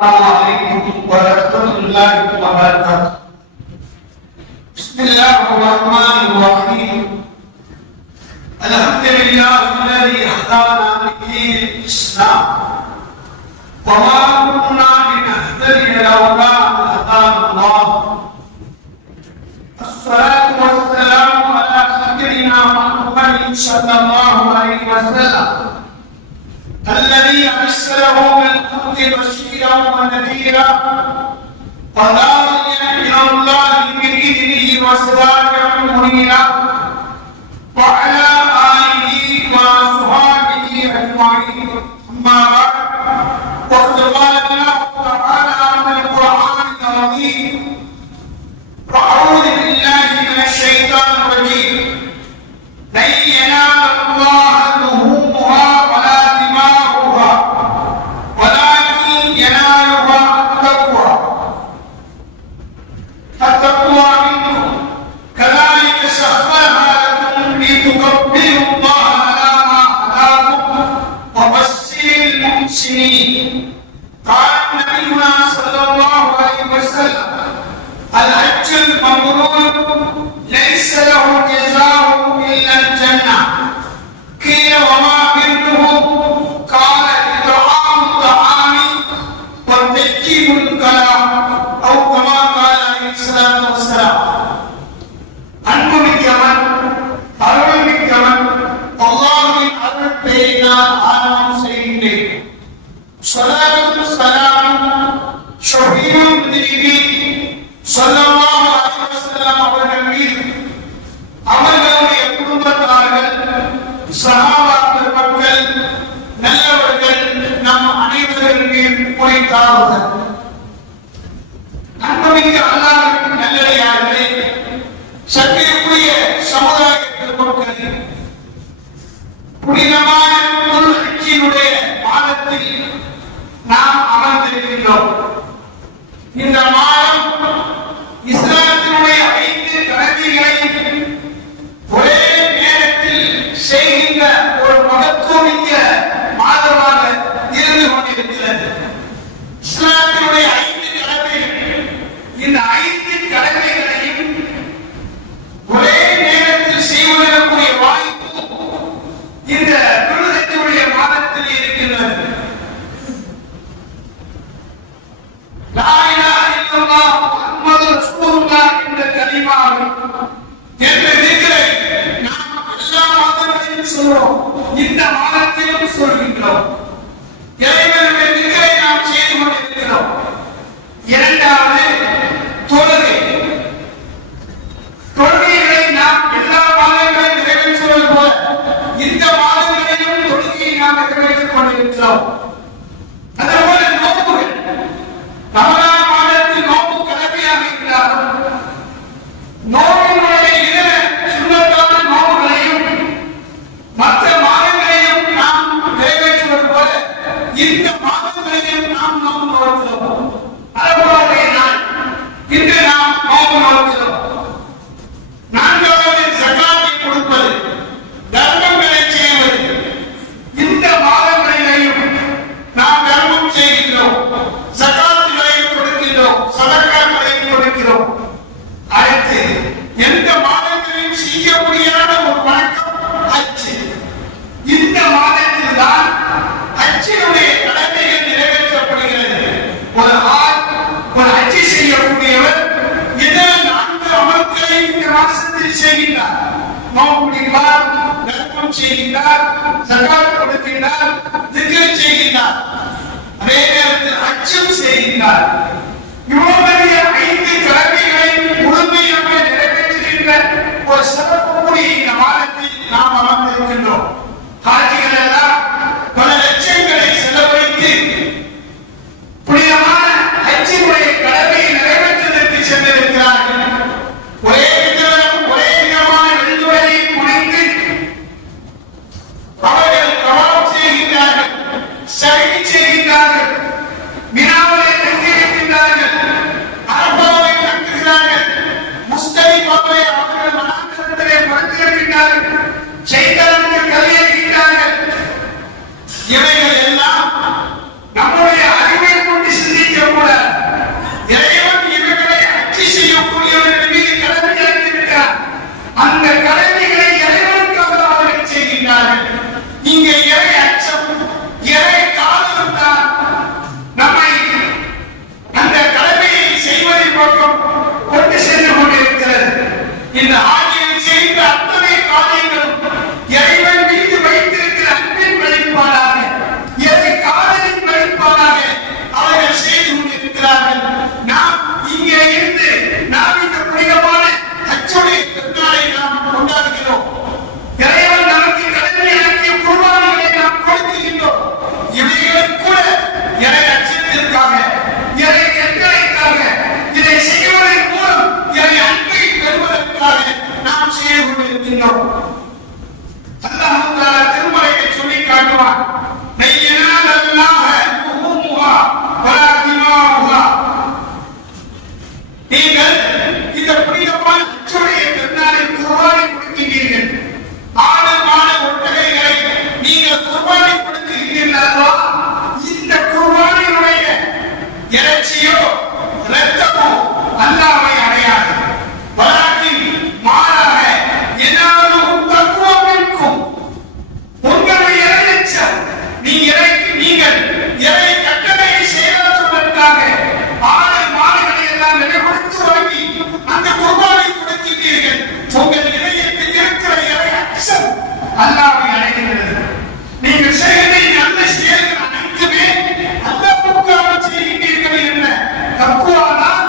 عليكم ورحمة الله وبركاته. بسم الله الرحمن الرحيم. الحمد لله الذي هدانا لدين الإسلام وما كنا لنهتدي لولا أن هدانا الله. الصلاة والسلام على سيدنا محمد صلى الله عليه وسلم الذي أرسله بالحق بشيرا ونذيرا وداعيا إلى الله بإذنه وسراجا منيرا وعلى آله وأصحابه أجمعين. أما بعد فقد قال الله تعالى في القرآن العظيم: أعوذ بالله من الشيطان الرجيم. لن ينال الله لحومها ولا دماؤها ولكن ينالها التقوى منكم كذلك سخرها لكم لتكبروا الله على ما هداكم وبشر المحسنين. قال نبينا صلى الله عليه وسلم: الحج المبرور ليس له جزاء إلا الجنة. قيل وما بره؟ قال إطعام الطعام وتجيب الكلام أو كما قال عليه الصلاة والسلام. அன்புமிக்கவன் அருள்மிக்கவன் அல்லாஹ்வின் அருள் பெயரினால் ஆரம்பம் செய்கின்றேன். ஸலாத்தும் ஸலாமும் ஷஃபீஉல் முத்னிபீன் ஸல்லல்லாஹு அலைஹி வஸல்லம் அவர்கள் மீது, அவர்களுடைய குடும்பத்தார்கள், சஹாபா பெருமக்கள், நல்லவர்கள், நம் அனைவர்கள் மீது உரைத்தாக. அன்புமிக்க அல்லாஹ்வின் நல்லடியார்களே, சத்தியக்குரிய சமுதாய பெருமக்களே, புனிதமான துல்ஹஜ்ஜினுடைய மாதத்தில் நாம் அமர்ந்திருக்கின்றோம். இந்த மாதம் இஸ்லாத்தினுடைய 5 கடமைகளையும் ஒரே நேரத்தில் செய்கின்ற ஒரு மகத்துவமிக்க மாதமாக இருந்து கொண்டிருக்கிறது. இஸ்லாத்தினுடைய 5 கடமைகள், இந்த 5 கடமைகளையும் ஒரே நேரத்தில் செய்வதற்குரிய வாய்ப்பு இந்த துல்ஹஜ்ஜுடைய மாதத்தில் இருக்கின்றது. லா இலாஹ இல்லல்லாஹ் முஹம்மது ரசூலுல்லாஹ் என்ற கலிமாவை என்ற திக்ரை நாம் எல்லா மாதங்களிலும் சொல்றோம், இந்த மாதத்திலும் சொல்கின்றோம். இறைவனுடைய திக்ரை நாம் செய்து கொண்டிருக்கிறோம். இரண்டாவது, தொழுகைகளை நாம் எல்லா மாதங்களையும் நிறைவேற்றுவது போல இந்த மாதங்களிலும் தொழுகையை நாம் நிறைவேற்றிக் கொண்டிருக்கிறோம். அதுபோல நோன்புகள், ரமலான் மாதத்தில் நோன்பு கடமையாக இருக்கிறார்கள். நோம்பினுடைய இதர சுன்னத்தான நோன்புகளையும் மற்ற மாதங்களையும் நாம் நிறைவேற்றுவது போல இந்த மாதங்களையும் நாம் நோன்பு நோக்கிறோம். அரபாவுடைய நாள் இன்று நாம் நோன்பு நோக்கிறோம். நான்காவது, ஜகாத்தை கொடுப்பது, தர்மங்களை செய்வது. இந்த மாதங்களிலேயும் நாம் தர்மம் செய்கின்றோம், ஜகாத்துகளை கொடுக்கின்றோம், சதகாக்களை கொடுக்கிறோம். அடுத்து, எந்த மாதங்களிலும் செய்ய முடியாத ஒரு வணக்கம் ஹஜ். இந்த மாதத்தில் தான் ஹஜ்ஜினுடைய கடமைகள் நிறைவேற்றப்படுகிறது. ஒரு ஹஜ் செய்யக்கூடியவர் இதன் 4 அமல்களை இந்த மாசத்தில் செய்கின்றார். நோன்பு பிடிப்பார், தர்மம் செய்கின்றார், ஜகாத் கொடுக்கின்றார், திக்ர் செய்கின்றார், அதே நேரத்தில் ஹஜ்ஜும் செய்கின்றார். இவ்வளவு பெரிய 5 கடமைகளை முழுமையாக நிறைவேற்றுகின்ற ஒரு சிறப்புக்குரிய இந்த மாதத்தில் நாம் அமர்ந்திருக்கின்றோம். ஹாஜிகள் எல்லாம் பல லட்சங்களை செலவழித்து புனிதமான ஹஜ்ஜினுடைய கடமையை நிறைவேற்றுவதற்கு சென்றிருக்கிறார்கள். ஒரே விதமான வெள்ளுவரை புனைந்து அவர்கள் கவாப் செய்கின்றார்கள், சகி செய்கின்றார்கள், மினாவை தங்கியிருக்கின்றார்கள், அரபாவை தங்குகிறார்கள், முஸ்தலிஃபாவை அவர்கள் மனாசிரத்திலே படுத்திருக்கின்றார்கள். ஷைத்தானுக்கு கல்வி இங்கே இறை அச்சம், இறை காதலும் தான் நம்மை அந்த கடமையை செய்வதை பக்கம் கொண்டு சென்று கொண்டிருக்கிறது. இந்த ஆகியில் செய்த அத்தனை காரியங்களும் இறைவன் மீது வைத்திருக்கிற அன்பின் வெளிப்பாடாக, இறை காதலின் வெளிப்பாடாக அவர்கள் செய்து கொண்டிருக்கிறார்கள். நாம் இங்கே இருந்து நாம் இந்த புனிதமான அச்சுடைய பெருநாளை நாம் கொண்டாடுகிறோம். இறைவன் நமக்கு கடமையாக்கிய குர்பானிகளை நாம் கொடுக்கின்றோம். இவைகளும் கூட இறை அச்சத்திற்காக, இறை கட்டளைக்காக, இதை செய்வதன் மூலம் இறை அன்பை பெறுவதற்காக நாம் செய்து கொண்டிருக்கின்றோம். அல்லாஹ் தஆலா திருமறையை சொல்லி காட்டுவார். நையனால் அல்லாஹ் லுஹூமுஹா வலா திமாஉஹா. நீங்கள் இந்த புனிதமான அச்சுடைய பெருநாளில் குர்பானி கொடுக்கின்றீர்கள். ஆடு மாடு ஒட்டகைகளை நீங்கள் குர்பானி கொடுக்கின்றீர்கள் அல்லவா? இந்த குர்பானியுடைய இறைச்சியோ இரத்தமோ அல்லாஹ்வை அடையாது. வலாக்கின் மாறாக என்னாலும் தக்குவாவிற்கும் உங்களுடைய இறைச்சம் நீங்கள் இறை கட்டளையை செயலாற்றுவதற்காக ஆடு மாடுகளை எல்லாம் விலை கொடுத்து வாங்கி அந்த குர்பானை கொடுக்கின்றீர்கள். உங்கள் இதயத்தில் இருக்கிற இறை அச்சம் அல்லாஹ்வை அடைகின்றது. நீங்கள் செய்கிற நல்ல செயல்கள் அனைத்துமே அல்லாஹ்வுக்காக செய்கின்றீர்கள் என்ற தக்குவாதான்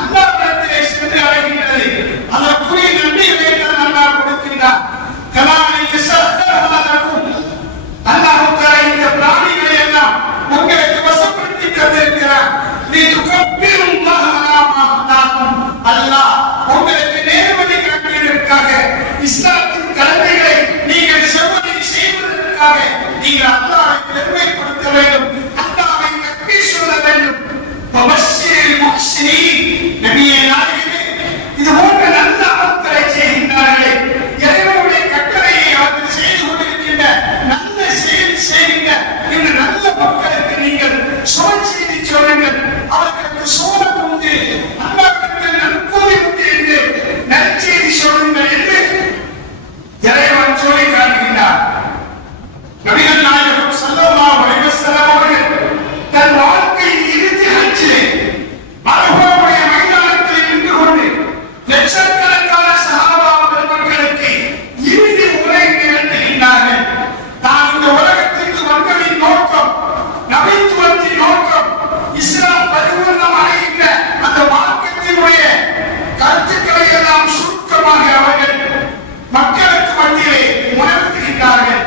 அல்லாஹ்விடத்திலே சென்று அடைகின்றது. அதற்குரிய நன்மைகளை தான் அல்லாஹ் கொடுக்கின்றார். கலாலிக்கு சஹரஹலக்கும் அல்லாஹ் தஆலா இந்த பிராணிகளை எல்லாம் உங்களுக்கு வசப்படுத்தி தந்திருக்கிறார். நீ துக்கப்பிருல்லாஹ் அலா மா ஹதாக்கும். அல்லாஹ் உங்களுக்கு நேர்வழி காட்டுவதற்காக, இஸ்லாத்தின் கடமைகளை நீங்கள் செவ்வனை செய்வதற்காக நீங்கள் அல்லாஹ்வை பெருமைப்படுத்த வேண்டும், அல்லாஹ்வை தக்பீர் சொல்ல வேண்டும். வபஷ்ஷிரில் முஹ்ஸினீன். நபியே நாயகமே, இது போன்ற நல்ல அமல்களை செய்கின்றார்களே, இறைவனுடைய கட்டளையை அவர்கள் செய்து கொண்டிருக்கின்ற நல்ல செயல் செய்கின்ற இந்த நல்ல மக்களுக்கு நீங்கள் சுப செய்தி சொல்லுங்கள். அவர்களுக்கு சோதனை உண்டு, அல்லாஹ்விடத்தில் நற்கூலி உண்டு என்று நற்செய்தி சொல்லுங்கள் என்று இறைவன் சொல்லி காட்டுகின்றார். நபிகள் நாயகம் ஸல்லல்லாஹு அலைஹி வஸல்லம் அவர்கள் தன் வாழ்க்கையின் இறுதி ஹஜ்ஜிலே அரஃபாவுடைய மைதானத்தில் நின்று கொண்டு லட்சக்கணக்கான சஹாபா பெருமக்களுக்கு இறுதி உரை நிகழ்த்துகின்றார்கள். தான் இந்த உலகத்திற்கு வந்ததின் நோக்கம், நபித்துவத்தின் நோக்கம், இஸ்லாம் பரிபூர்ணம் அடைகின்ற அந்த மார்க்கத்தினுடைய கருத்துக்களை எல்லாம் சுருக்கமாக அவர்கள் மக்களுக்கு மத்தியிலே உணர்த்துகின்றார்கள்.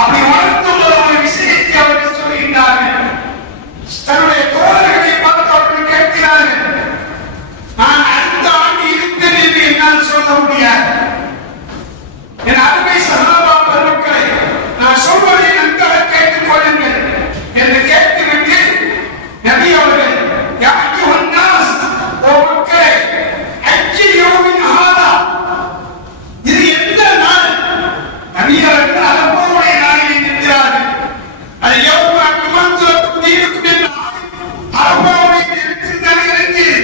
அப்படி உணர்த்துள்ள ஒரு விஷயத்தை அவர்கள் சொல்கின்றார்கள். தன்னுடைய தோழர்களை பார்த்து அவர்கள் கேட்கிறார்கள், நான் அடுத்த ஆண்டு இருப்பேன் என்று என்னால் சொல்ல முடியாது. என் அருமை சஹாபா பெருமக்களை, நான் சொல்வதை நன்றாக கேட்டுக் கொள்ளுங்கள் என்று கேட்டுவிட்டு நபி அவர்கள், யா அய்யுஹன் நாஸ், ஓ மக்களே, அஜ்ஜி யௌமின் ஹாதா, இது எந்த நாள்? நபி அவர்கள் அரபாவுடைய நாளில் நிற்கிறார்கள். அது யௌம அக்மல்து லக்கும் தீனக்கும் என்ற அரபாவுடைய நிற்கின்ற நிலையில்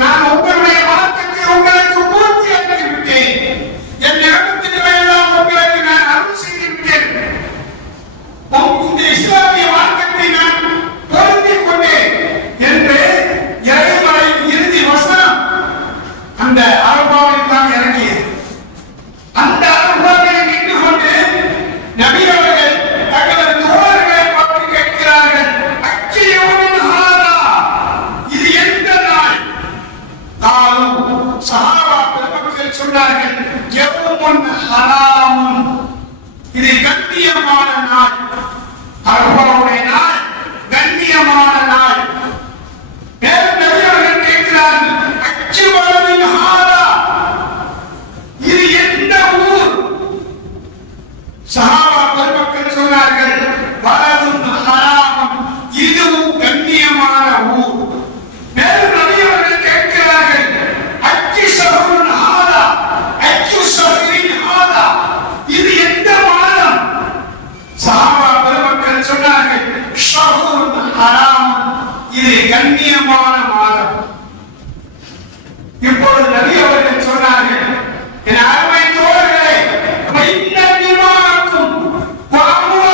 நான் உங்களுடைய மார்க்கத்தை உங்களுக்கு பூர்த்தியாக்கி விட்டேன். என் நியமத்துக்களை எல்லாம் உங்களுக்கு நான் அருள் செய்து விட்டேன். இந்த இஸ்லாமிய மார்க்கத்தை நான் பொருந்திக் கொண்டேன் என்று இறைவனின் இறுதி வசனம் அந்த அரபாவில் தான் இறங்கியது. அந்த அரபாவில் நின்று கொண்டு நபி அவர்கள் தங்களது தோழர்களை பார்த்து கேட்கிறார்கள், அஜ்ஜி யௌமின் ஹாதா, இது எந்த நாள்? காலும் சஹாபா பெருமக்கள் சொன்னார்கள், யௌமுன் ஹராமுன், இது கண்ணியமான நாள். அரபாவுடைய நாள் கண்ணியமான நாள். மேலும் நபி அவர்கள் கேட்கிறார்கள், அஜ்ஜி வலதின் ஹாதா, இது எந்த ஊர்? சஹாபா பெருமக்கள் சொன்னார்கள், வலதுன் ஹராமுன், இதுவும் கண்ணியமான ஊர். மேலும் நபி அவர்கள் கேட்கிறார்கள், அஜ்ஜி ஷஹ்ருன் ஹாதா, அஜ்ஜு ஷஹ்ரின் ஹாதா, இது எந்த மாதம்? சஹாபா பெருமக்கள் சொன்னார்கள், ஷஹ்ருன் ஹராம், இது கண்ணியமான மாதம். இப்பொழுது நபி அவர்கள் சொன்னார்கள், என் அருமை தோழர்களே, வைத்த நிமாக்கும் வஅம்வா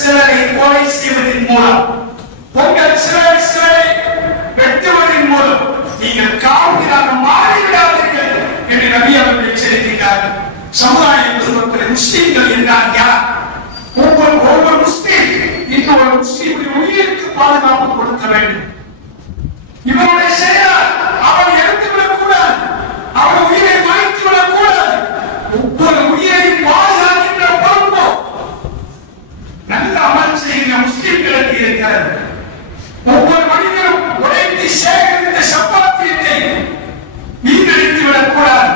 சிலரை கொலை செய்வதன் மூலம், உங்கள் சிலரை வெட்டுவதன் மூலம் நீங்கள் காவலாக மாறிவிடாதீர்கள் என்று நபி அவர்கள் எச்சரிக்கிறார்கள். சமுதாய பொதுமக்கள் முஸ்லிம்கள் என்றால் யார்? ஒவ்வொரு முஸ்லிம் இன்னொரு முஸ்லிமுடைய உயிருக்கு பாதுகாப்பு கொடுக்க வேண்டும். இவருடைய செயலால் அவன் இறந்துவிடக் கூடாது, அவன் உயிரை மாய்த்து விடக் கூடாது. ஒவ்வொரு உயிரையும் பாதுகாக்கின்ற பொறுப்பு நல்ல அமல் செய்கிற முஸ்லிம்களுக்கு இருக்கிறது. ஒவ்வொரு மனிதனும் உழைத்து சேகரித்த சம்பாத்தியத்தை வீணடித்து விடக் கூடாது,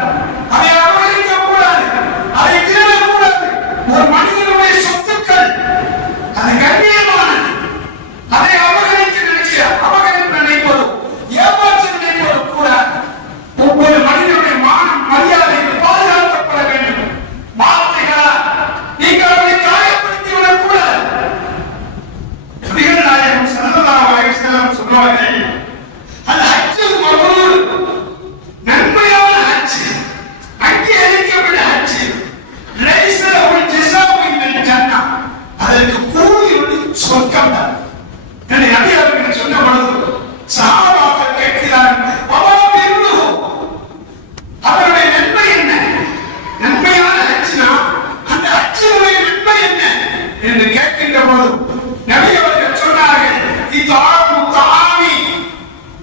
அதை அபகரிக்க கூடாது, அதை திருடக்கூடாது. ஒரு மனிதனுடைய சொத்துக்கள் அது கண்ணியமானது, அதை அபகரித்து நினைப்பதும் ஏமாற்ற நினைப்பதும் கூடாது. ஒவ்வொரு மனிதனுடைய மானம் மரியாதைகள் பாதுகாக்கப்பட வேண்டும். வார்த்தைகளால் நீங்கள் அவரை காயப்படுத்தி விடக் கூடாது. நபிகள் நாயகம் ஸல்லல்லாஹு அலைஹி வஸல்லம் சொன்னார்கள், அல் ஹஜ்ஜுல் மப்ரூர், நன்மையான ஹஜ், அங்கீகரிக்கப்பட்ட ஹஜ், லைஸ லஹு ஜஸாஉ இல்லல் ஜன்னah, அதற்கு கூலி வந்து சொர்க்கம் தான். என்று நபி அவர்கள் சொன்ன பொழுது சஹாபாக்கள் கேட்கிறார்கள், அவருடைய நன்மை என்ன? நன்மையான ஹஜ்னா அந்த ஹஜ்ஜுடைய நன்மை என்ன என்று கேட்கின்ற போது நபி அவர்கள் சொன்னார்கள், இத்ஆமு தஆமி,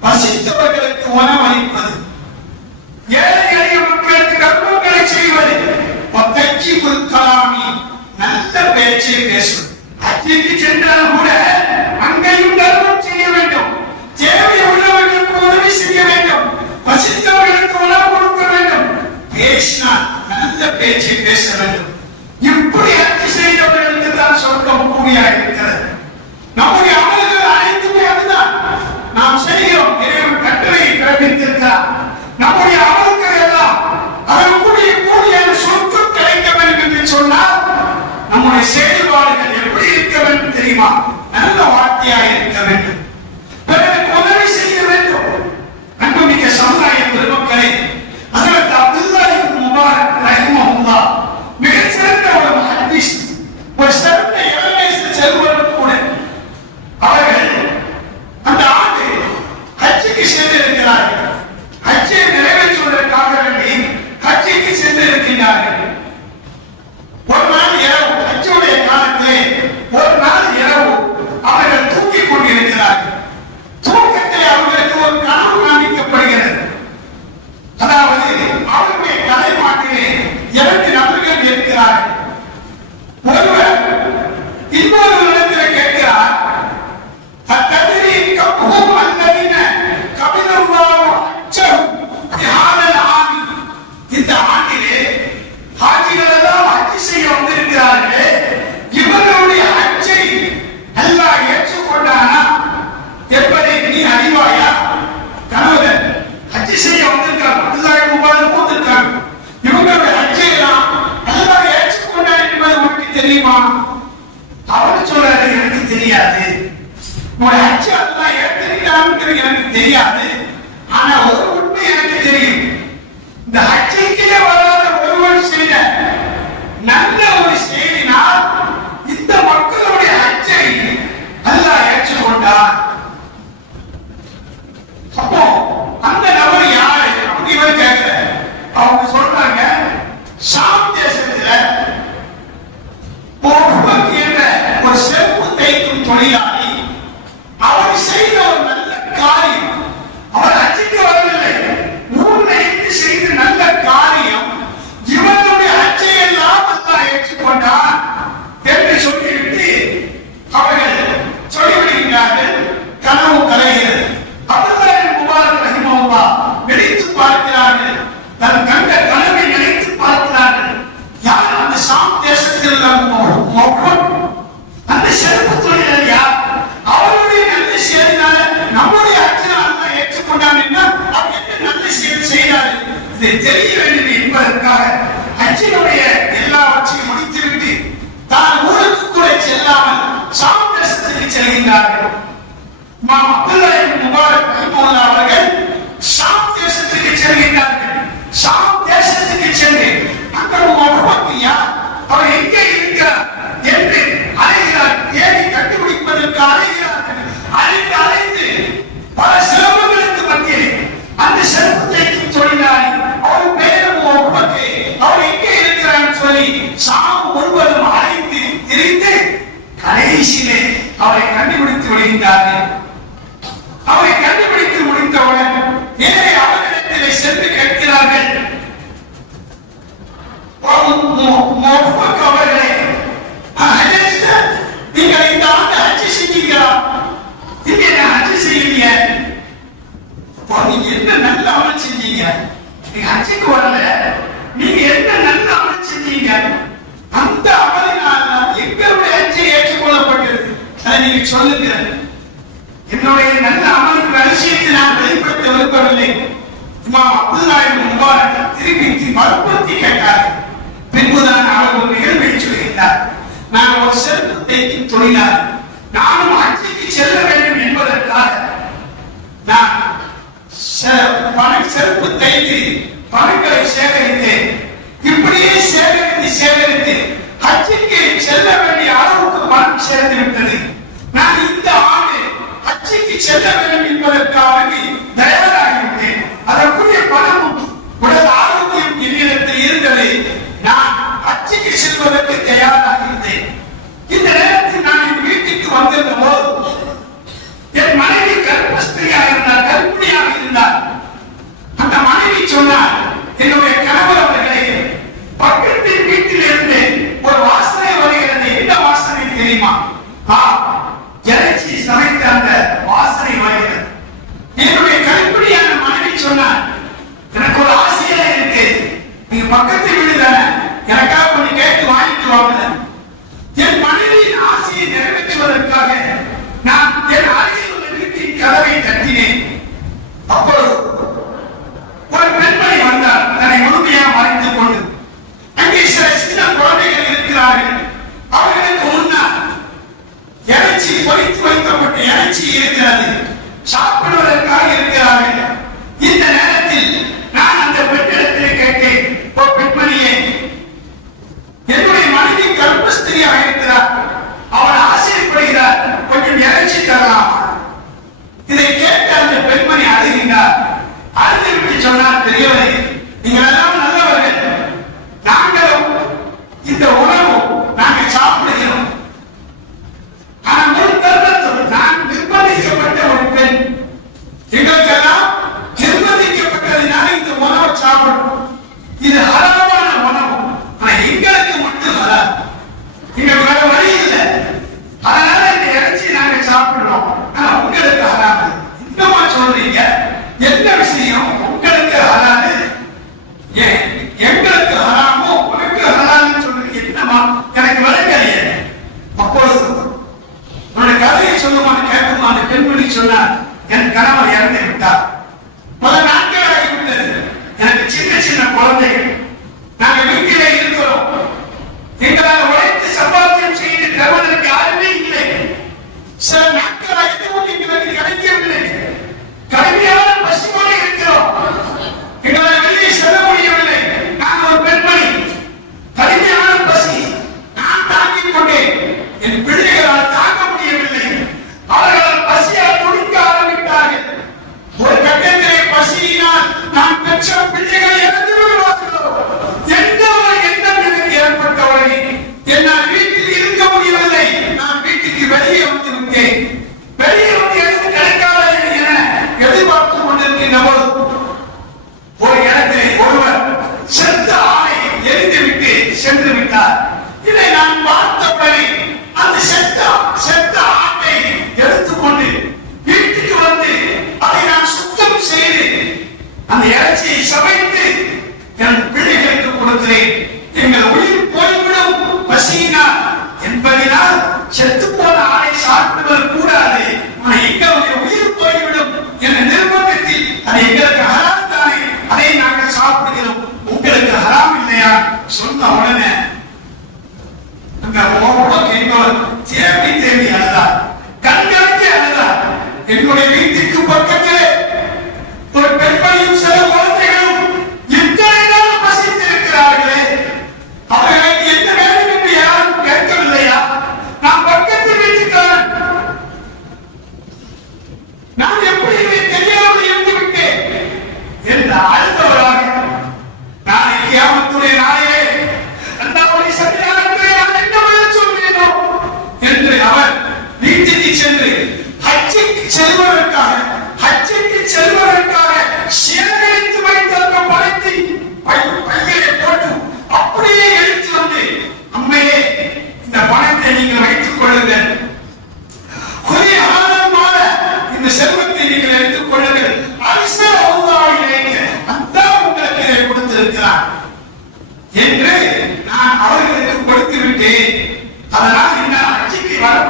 பசித்தவர்களுக்கு உணவளிப்பது, ஏழை எளிய மக்களுக்கு தர்மங்களை செய்வது, வத்தஜ்ஜிபுல் கலாமி, நல்ல பேச்சை பேசுவது. ஹஜ்ஜுக்கு சென்றால் கூட அங்கேயும் தர்மம் செய்ய வேண்டும், தேவை உள்ளவர்களுக்கு உதவி செய்ய வேண்டும், பசித்தவர்களுக்கு உணவு கொடுக்க வேண்டும், பேசினால் நல்ல பேச்சை பேச வேண்டும். இப்படி ஹஜ் செய்தவர்களுக்கு தான் சொர்க்கம் கூலியாக இருக்கிறது. நம்முடைய அமல்கள் அனைத்துமே அதுதான். நாம் செய்கிறோம், இறைவன் கட்டளை பிறப்பித்திருக்கிறார். நம்முடைய அமல்கள் எல்லாம் அதற்குரிய கூலியான சொர்க்கம் கிடைக்க வேண்டும் என்று சொன்னால் நம்முடைய செயல்பாடுகள் எப்படி இருக்க வேண்டும் தெரியுமா? நல்ல வார்த்தையாக இருக்க வேண்டும், பிறருக்கு உதவி செய்ய வேண்டும். அன்புமிக்க சமுதாய பெருமக்களே, ஹஜ்ரத் அப்துல்லாஹ் இப்னு முபாரக் ரஹிமஹுல்லாஹ் மிகச் சிறந்த ஒரு முஹத்திஸ், ஒரு சிறந்த இளவயசு செல்வரும் கூட. அவர்கள் அந்த ஆண்டு ஹஜ்ஜுக்கு சென்றிருக்கிறார்கள். ஹஜ்ஜை நிறைவேற்றுவதற்காக வேண்டி ஹஜ்ஜுக்கு சென்றிருக்கிறார்கள். ஒரு நாள் இரவு, ஹஜ்ஜுடைய காலத்திலே ஒரு நாள் இரவு அவர்கள் தூங்கிக் கொண்டிருக்கிறார்கள். தூக்கத்தை அவர்களுக்கு ஒரு கனவு காண்பிக்கப்படுகிறது. அதாவது அவருடைய தலைமாட்டிலே 2 நபர்கள் இருக்கிறார்கள். ஒருவர் இன்னொரு இடத்தில் கேட்கிறார், அத்ததிரி கப்ஹும் அல்லதீன கபிலல்லாஹு ஹஜ்ஜஹும் பிஹாதல் ஆமி, இந்த ஆண்டிலே ஹாஜிகள் எல்லாம் ஹஜ் செய்ய வந்திருக்கிறார்களே, இவர்களுடைய ஹஜ்ஜை அல்லாஹ் ஏற்றுக்கொண்டானா என்பதை நீ அறிவாயா? கனவுல ஹஜ் செய்ய வந்திருக்கிறார், அப்துல்லாஹ் முபாரக் போந்திருக்காங்க, இவங்களுடைய ஹஜ்ஜை எல்லாம் அல்லாஹ் ஏற்றுக்கொண்டான் என்பது உனக்கு தெரியுமா? அவர் சொல்றாரு, எனக்கு தெரியாது. உங்களுடைய ஹஜ் அல்லாஹ் ஏற்றுக்கிறான்னு எனக்கு தெரியாது. ஆனா ஒரு உண்மை எனக்கு தெரியும், இந்த ஹஜ்ஜைக்கே வராத ஒருவர் செய்த நல்ல ஒரு செயலினால் இந்த மக்களுடைய ஹஜ்ஜை அல்லாஹ் ஏற்றுக்கொண்டார். அப்போ அந்த நபர் யாரு அப்படி இவர் கேட்கல. அவங்க சொல்றாங்க, ஷாம் தேசத்துல என்ற ஒரு செருப்பு தைக்கும் தொழிலாளி, அவர் செய்த ஒரு நல்ல காரியம். அவர் ஹஜ்ஜுக்கு வரவில்லை, ஊர்ல இருந்து செய்த நல்ல காரியம், இவருடைய ஹஜ்ஜை எல்லாம் அல்லாஹ் ஏற்றுக்கொண்டார் என்று சொல்லிவிட்டு அவர்கள் சொல்லிவிடுகிறார்கள். கனவு கலைகிறது. அப்துல்லாஹ் முபாரக் ரஹிமஹுல்லாஹ் நினைத்து பார்க்கிறார்கள், தன் கண்ட கனவை நினைத்து பார்க்கிறார்கள். யார் அந்த ஷாம் தேசத்தில் அந்த செருப்பு தொழிலாளி யார்? அவருடைய நல்ல செயலினால நம்முடைய ஹஜ்ஜை அல்லாஹ் ஏற்றுக்கொண்டான் என்றால் அவர் என்ன நல்ல செயல் செய்தார் இதை தெரிய வேண்டும் என்பதற்காக ஹஜ்ஜினுடைய எல்லாவற்றையும் முடித்துவிட்டு தான் ஊருக்கு கூட செல்லாமல் ஷாம் தேசத்துக்கு செல்கின்றார்கள். இமாம் அப்துல்லாஹ் இப்னு முபாரக் ரஹிமஹுல்லாஹ் அவர்கள் ஷாம் தேசத்துக்கு செல்கின்றார்கள். ஷாம் தேசத்துக்கு சென்று அங்க ஒரு யார், அவர் எங்கே இருக்கிறார் என்று அழைகிறார். முயற்சியிலே அவரை கண்டுபிடித்து விடுகின்றார்கள். அவரை கண்டுபிடித்து முடித்தவுடன் நேரே அவரிடத்திலே சென்று கேட்கிறார்கள், அவர்களே, நீங்கள் இந்த ஆண்டு ஹஜ் செஞ்சீங்களா? இங்க ஹஜ் செய்யலைய, நீங்க என்ன நல்ல அமல் செஞ்சீங்க? நீங்க ஹஜ்ஜுக்கு வரல, நீங்க என்ன நல்ல அமல் செஞ்சீங்க? அந்த அமலினால் எங்களுடைய ஹஜ்ஜை ஏற்றுக்கொள்ளப்பட்டது. அதை நீங்க சொல்லுங்க. என்னுடைய நல்ல அமலுக்கு விஷயத்தை நான் வெளிப்படுத்த விரும்பவில்லை. இமாம் அப்துல்லா இப்னு முபாரக் திருப்பி வற்புறுத்தி கேட்டார். பின்புதான் அவர் ஒரு நிகழ்வை சொல்கிறார். நான் ஒரு செருப்பு தைக்கும் தொழிலாளி, நானும் ஹஜ்ஜுக்கு செல்ல வேண்டும் என்பதற்காக நான் செருப்பு தைத்து பணங்களை சேகரித்தேன். இப்படியே சேகரித்து ஹஜ்ஜுக்கு செல்ல வேண்டிய அளவுக்கு பணம் சேர்ந்து விட்டது. நான் இந்த ஆண்டு ஹஜ்ஜுக்கு செல்ல வேண்டும் என்பதற்காக தயாராகிவிட்டேன். அதற்குரிய பணமும் உடல் ஆரோக்கியம் என்னிடத்தில் இருந்தது. நான் ஹஜ்ஜுக்கு செல்வதற்கு தயாராக இருந்தேன். இந்த நேரத்தில் நான் என் வீட்டுக்கு வந்திருந்த போது என் மனைவி கர்ப்பஸ்திரியாக இருந்தார், கர்ப்பிணியாக இருந்தார். அந்த மனைவி சொன்னார், என்னுடைய கணவர் அவர்களே, பக்கத்தின் வீட்டில் இருந்து ஒரு வாசனை வருகிறது. என்ன வாசனை தெரியுமா? இறைச்சி சமைத்த அந்த வாசனை வருகிறது. என்னுடைய கர்ப்பிணியான மனைவி சொன்னார், எனக்கு ஒரு ஆசையா இருக்கு, நீங்க பக்கத்து வீடு தானே, எனக்காக கொஞ்சம் கேட்டு வாங்கிட்டு வாங்க. என் மனைவியின் ஆசையை நிறைவேற்றுவதற்காக நான் என் அருகில் உள்ள வீட்டின் கதவை தட்டினேன். அப்பொழுது ஒரு பெண்மணி வந்தார், தன்னை முழுமையாக மறைத்துக் கொண்டு. அங்கே சில சின்ன குழந்தைகள் இருக்கிறார்கள். அவர்களுக்கு முன்னால் இறைச்சி பொறித்து வைக்கப்பட்ட இறைச்சி இருக்கிறது, சாப்பிடுவதற்காக இருக்கிறார்கள். இந்த நேரத்தில் நான் அந்த பெண்ணிடத்தில் கேட்டேன், பெண்மணியே, என்னுடைய மனைவி கர்ப்பஸ்திரியாக இருக்கிறார், அவள் ஆசைப்படுகிறார், கொஞ்சம் இறைச்சி தரலாம். இதை கேட்டு அந்த பெண்மணி அழுகின்றார். அழுதுவிட்டு சொன்னார், பெரியவரே, நீங்கள் எல்லாம் நல்லவர்கள், நாங்களும் இந்த உணவு நாங்கள் சாப்பிடுகிறோம். ஆனால் ஒரு தருணத்தில் நான் நிர்பந்திக்கப்பட்ட ஒரு பெண், எங்களுக்கெல்லாம் நிர்பந்திக்கப்பட்டதினால இந்த உணவை சாப்பிடும். இது ஹராமான உணவு, ஆனால் எங்களுக்கு மட்டும் ஹராம். எங்களுக்கு வேற வழி இல்லை, அதனால இந்த இறைச்சி நாங்கள் சாப்பிடுறோம். ஆனா உங்களுக்கு ஹராம். இன்னமா சொல்றீங்க, என்ன விஷயம்? உங்களுக்கு ஹராது, எங்களுக்கு ஹராமோ உனக்கு ஹரான்னு சொல்றீங்க, என்னமா எனக்கு விளக்கலையே. அப்பொழுது உன்னுடைய கதையை சொல்லுமான்னு கேட்குமா அந்த பெண்மணி சொன்னார், என் கணவர் இறந்து விட்டார், பல நாட்கள் ஆகிவிட்டது, எனக்கு சின்ன சின்ன குழந்தைகள், நாங்கள் வீட்டிலே இருக்கிறோம், எங்களால் உழைத்து சம்பாத்தியம் செய்து தருவதற்கு யாருமே இல்லை. சில நாட்கள் எதுவும் எங்களுக்கு கிடைக்கவில்லை, கடுமையான பசியோடு இருக்கிறோம், எங்களால் வெளியே செல்ல முடியவில்லை. நான் ஒரு பெண்மணி, கடுமையான பசி நான் தாங்கிக் கொண்டேன், என் பிள்ளைகளால் தாங்க முடியவில்லை. அவர்களால் பசியால் துடிக்க ஆரம்பித்தார்கள். ஒரு கட்டத்திலே பசியினால் நான் பெற்ற பிள்ளைகள் இறந்து விடுவார்களோ என்ற ஒரு எண்ணம் எனக்கு ஏற்பட்டவரை என்னால் வீட்டில் இருக்க முடியவில்லை. நான் வீட்டுக்கு வெளியே வந்து விட்டேன். வெளியே வந்து எதுவும் கிடைக்காத என எதிர்பார்த்துக் கொண்டிருக்கின்ற போது ஒரு இடத்திலே ஒருவர் செத்த ஆணை எரிந்துவிட்டு சென்று விட்டார். இதை நான் பார்த்தவுடனே அந்த செத்த ஆட்டை எடுத்துக்கொண்டு வீட்டுக்கு வந்து அதை நான் சுத்தம் செய்து அந்த இறைச்சியை சமைத்து என் பிள்ளைகளுக்கு கொடுக்கிறேன். எங்கள் உயிர் போய்விடும் பசியினால் என்பதனால் செத்து போன ஆணை சாப்பிட்டு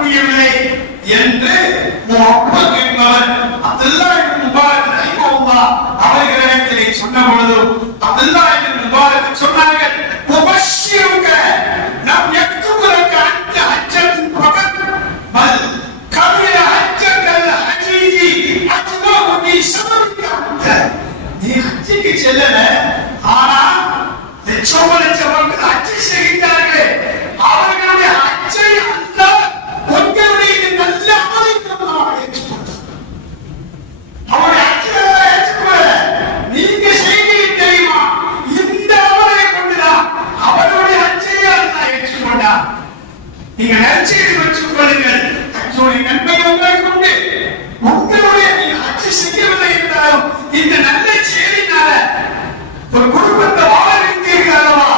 முடியவில்லை என்று முஹம்மத் என்பவர் அப்துல்லாஹ் இப்னு முபாரக் ரஹிமஹுல்லாஹ் அவர்களிடத்திலே சொன்ன பொழுது அப்துல்லாஹ் இப்னு முபாரக் சொன்னார்கள், முபஷ்ஷிருக லம் யக்துபுலக அன்த ஹஜ்ஜத்துன் ஃபகத் பல் கபில ஹஜ்ஜகல் ஹஜீஜி அத்லாஹு பி சபபிக அன்த. நீ ஹஜ்ஜுக்கு செல்லல, ஆனா லட்சோப லட்சம் மக்கள் ஹஜ்ஜு செய்கிறார்களே, அவர்களுடைய ஹஜ்ஜை அல்லாஹ் உங்களுடைய நல்ல அமலை மூலமாக ஏற்றுக்கொண்டார். அவருடைய ஹஜ்ஜை அல்லாஹ் ஏற்றுக்கொள்ள நீங்க செய்கிறீங்க தெரியுமா? இந்த அமலை கொண்டுதான் அவருடைய ஹஜ்ஜை அல்லாஹ் ஏற்றுக்கொண்டார். நீங்க நற்செய்தி வச்சுக் கொள்ளுங்கள், ஹஜ்ஜுடைய நன்மை உங்களுக்கு உண்டு. உங்களுடைய நீங்க ஹஜ்ஜு செய்யவில்லை என்றாலும் இந்த நல்ல செய்தினால ஒரு குடும்பத்தை வாழ வைத்தீர்கள் அல்லவா?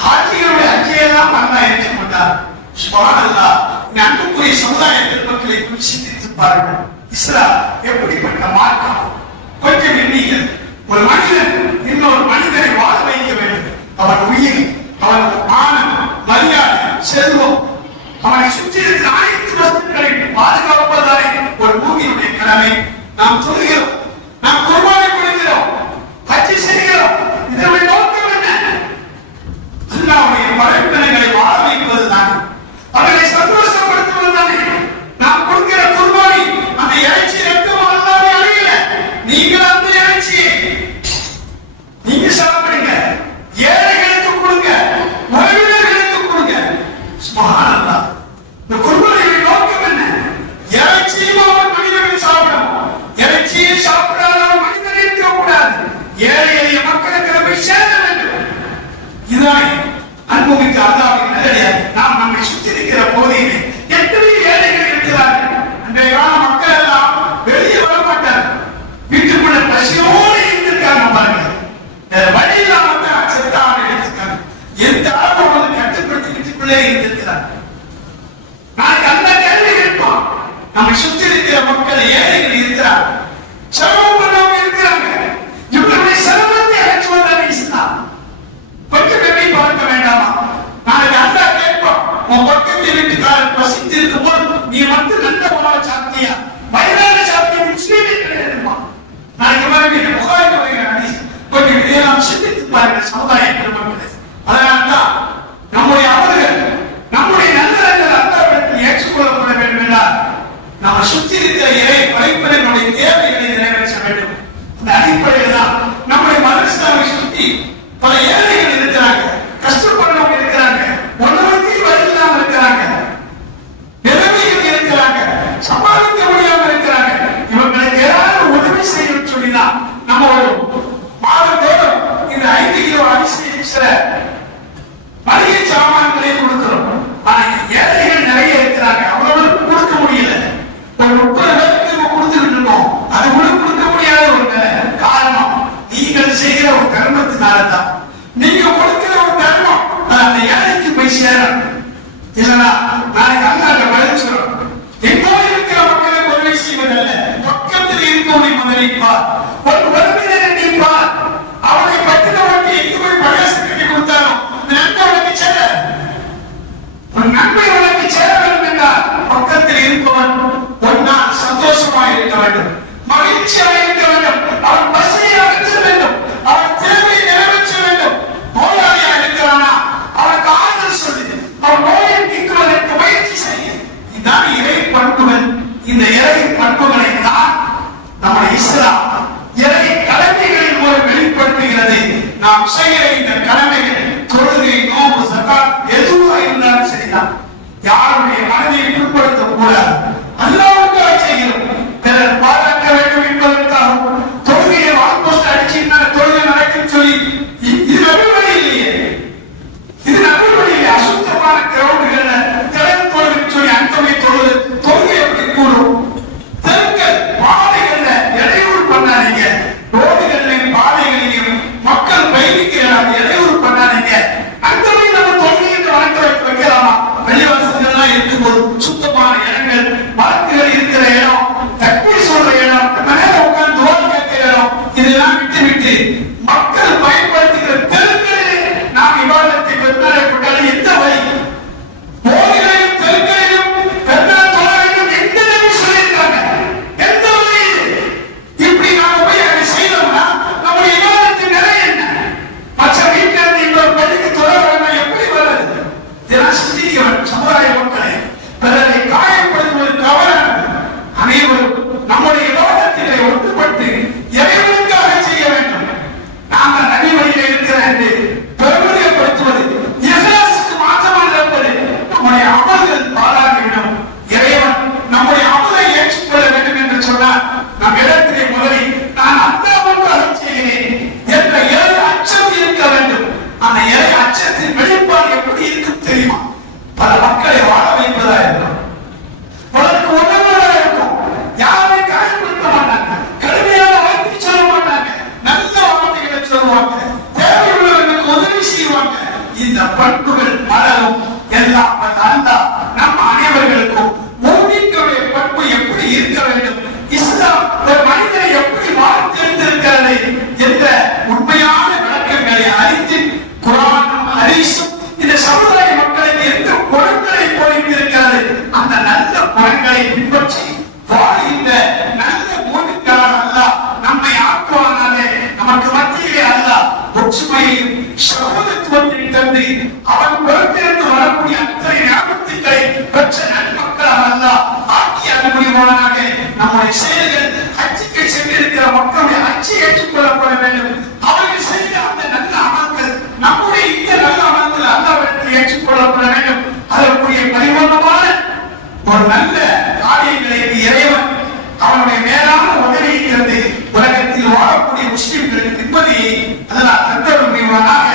ஹாஜிகளுடைய ஹஜ்ஜையெல்லாம் அல்லாஹ் ஏற்றுக்கொண்டார். சுப்ஹானல்லாஹ். அன்புக்குரிய சமுதாயத்தில் மக்களை குறித்து சிந்தித்து பாருங்கள். இஸ்லாம் எப்படிப்பட்ட மார்க்கம்? கொஞ்சம் எண்ணீர்கள். ஒரு மனிதன் இன்னொரு மனிதனை வாழ வைக்க வேண்டும். அவன் உயிர், அவன் மானம், மரியாதை, செல்வம், அவனை சுற்றி இருக்கிற அனைத்து வஸ்துக்களையும் பாதுகாப்பதானே ஒரு மூமியினுடைய கடமை. நாம் சொல்கிறோம், நாம் குர்பானை கொடுக்கிறோம், ஹஜ்ஜு செய்கிறோம். இதனுடைய நோக்கம் என்ன? அல்லாஹ்வுடைய படைப்பினங்களை வாழ வைப்பதுதான், அவர்களை சந்தோஷப்படுத்துவதுதானே. நாம் கொடுக்கிற குர்பானி அந்த இறைச்சி ரத்தம் அல்லாஹ்வை அழியல. நீங்கள் அந்த இறைச்சியை நீங்க சாப்பிடுங்க, ஏழைகளுக்கு கொடுங்க, உறவினர்களுக்கு கொடுங்க. சுப்ஹானல்லாஹ். இந்த குர்பானியுடைய நோக்கம் என்ன? இறைச்சியும் அவன் மனிதர்கள் சாப்பிடணும், இறைச்சியை சாப்பிடாத மனிதன் இருக்கக்கூடாது. ஏழை எளிய மக்களுக்கு போய் சேர வேண்டும். இதுதான் அன்புமிக்க அல்லாஹ்வின் நல்லடியார். நாம் நம்மை சுற்றி இருக்கிற பகுதியிலே எத்தனை ஏழைகள் இருக்கிறார்கள். அன்றைய கால மக்கள் எல்லாம் வெளியே வரமாட்டார், வீட்டுக்குள்ள பசியோடு இருந்திருக்காங்க. பாருங்க, வழி இல்லாம செத்தாக எடுத்திருக்காங்க. எந்த அளவு வந்து கட்டுப்படுத்தி வீட்டுக்குள்ளே இருந்திருக்கிறார். நாளைக்கு அந்த கேள்வி கேட்போம். நம்மை சுற்றி இருக்கிற மக்கள் ஏழைகள் இருக்கிறார், சிரமம் பண்ணவங்க இருக்கிறாங்க. இவர்களுடைய சிரமத்தை அகற்றுவதாக இஸ்லாம். கொஞ்சம் எப்படி பார்க்க வேண்டாமா? நாளைக்கு அல்லா கேட்போம், உன் பக்கத்து வீட்டுக்காரர் பசித்திருக்கும் போது நீ வந்து நல்ல உணவை சாப்பிட்டியா? வயதான சாப்பிட்டிய முஸ்லீமே கிடையாதுமா. நாளைக்கு மறுபடியும் புகாரில் வருகிற ஹதீஸ். கொஞ்சம் இதையெல்லாம் சிந்தித்து பாருங்கள் சமுதாய பெருமக்களே. அதனால்தான் நம்முடைய அவர்கள் நம்முடைய நல்லறங்கள் அல்லாஹ்விடத்தில் ஏற்றுக்கொள்ளப்பட வேண்டும் என்றால் நம்ம சுற்றி இருக்கிற இறை படைப்பினர்களுடைய தேவைகளை நிறைவேற்ற வேண்டும். இந்த அடிப்படையில் தான் நம்முடைய மதரசாவை சுற்றி பல ஏழைகள் இருக்கிறாங்க, கஷ்டப்படுறவங்க இருக்கிறாங்க, ஒன்றுக்கு வழி இல்லாம இருக்கிறாங்க, நிலைமைகள் இருக்கிறாங்க, சமாளிக்க முடியாம இருக்கிறாங்க. இவங்களுக்கு ஏதாவது உதவி செய்ய சொல்லினா நம்ம ஒரு மாதத்தோறும் இந்த 5 கிலோ அரிசி சில மளிகை சாமான்களை கொடுக்கிறோம். ஆனா ஏழைகள் நிறைய இருக்கிறாங்க, அவங்களுக்கு கொடுக்க முடியல. ஒரு 30 பேருக்கு கொடுத்துக்கிட்டு இருக்கோம், அது கூட கொடுக்க முடியாத ஒரு காரணம் நீங்கள் செய்கிற ஒரு தர்மத்தினால்தான். நீங்க கொடுக்கிற ஒரு தர்மம் அந்த ஏழைக்கு போய் சேரும். இல்லைன்னா நாளைக்கு அல்லாஹ் பதில் சொல்றோம். எங்கோ இருக்கிற மக்களுக்கு உதவி செய்வதல்ல, பக்கத்தில் இருக்கவனை முதலிப்பார். ஒரு உறவினரை நீப்பார், அவனை பற்றினவனுக்கு எங்கு போய் பரிகாசம் கட்டி கொடுத்தாலும் நன்மை உனக்கு சேர, ஒரு நன்மை உனக்கு சேர வேண்டும் என்றால் பக்கத்தில் இருப்பவன் ஒன்னால் சந்தோஷமாக இருக்க வேண்டும், மகிழ்ச்சியாக இருக்க வேண்டும், அவன் பசியை அகற்ற வேண்டும், அவன் தேவையை நிறைவேற்ற வேண்டும். நோயாளியா இருக்கிறானா அவனுக்கு ஆறுதல் சொல்லு, அவன் நோயை நீக்குவதற்கு முயற்சி செய்ய. இதுதான் இறை பண்புகள். இந்த இறை பண்புகளை தான் நம்முடைய இஸ்லாம் இறை கடமைகளின் மூலம் வெளிப்படுத்துகிறது. நாம் செய்கிற இந்த கடமைகள் தொழுகை, நோன்பு, ஜகாத் எதுவாக இருந்தாலும் சரிதான். யாருடைய மனதை புண்படுத்த கூடாது. அல்லாஹ்வுக்காக செய்கிறோம், பிறர் பாராட்ட வேண்டும் என்பதற்காக தொழுகையை வால்போஸ்ட் அடிச்சுன்னா தொழுகை நடக்கும் சொல்லி இது நபிவழி இல்லையே. இது நபிவழி இல்லை. அசுத்தமான கிரௌண்டுகள்ல திறன் தொழுகை சொல்லி அந்தமை தொழுது தொழுகை எப்படி கூடும்? தெருக்க அல்லாஹ் ஆக்கி அருள் புரிவானாக. நம்முடைய செயல்கள் ஹஜ்ஜுக்கு சென்றிருக்கிற மக்களுடைய ஹஜ்ஜை ஏற்றுக்கொள்ளப்பட வேண்டும். அவர்கள் செய்த அந்த நல்ல அமல்கள் நம்முடைய இந்த நல்ல அமல்கள் அல்லாஹ்விடத்தில் ஏற்றுக்கொள்ளப்பட வேண்டும். அதற்குரிய பரிபூர்ணமான ஒரு நல்ல காரியங்களுக்கு இறைவன் அவனுடைய மேலான உதவியை தந்து உலகத்தில் வாழக்கூடிய முஸ்லிம்களுக்கு நிம்மதியை அதனால் தந்தரும் புரிவானாக.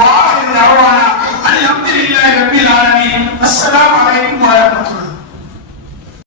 வாஹிரு தஅவானா அல்ஹம்துலில்லாஹி ரப்பில் ஆலமீன். அஸ்ஸலாமு அலைக்கும் வரஹ்மத்துல்லாஹி.